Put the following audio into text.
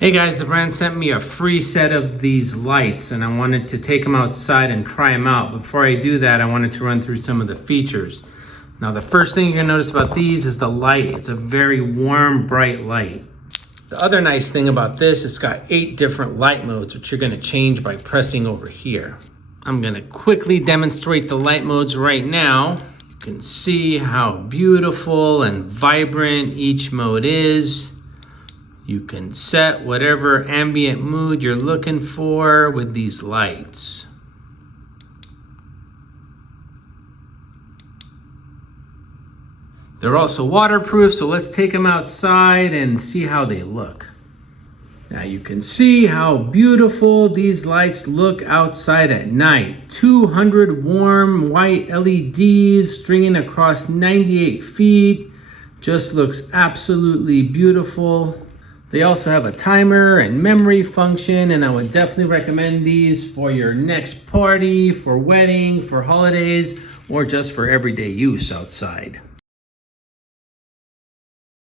Hey guys, the brand sent me a free set of these lights and I wanted to take them outside and try them out. Before I do that, I wanted to run through some of the features. Now the first thing you're gonna notice about these is the light. It's a very warm, bright light. The other nice thing about this, it's got 8 different light modes, which you're gonna change by pressing over here. I'm gonna quickly demonstrate the light modes right now. You can see how beautiful and vibrant each mode is. You can set whatever ambient mood you're looking for with these lights. They're also waterproof, so let's take them outside and see how they look. Now you can see how beautiful these lights look outside at night. 200 warm white LEDs stringing across 98 feet. Just looks absolutely beautiful. They also have a timer and memory function, and I would definitely recommend these for your next party, for wedding, for holidays, or just for everyday use outside.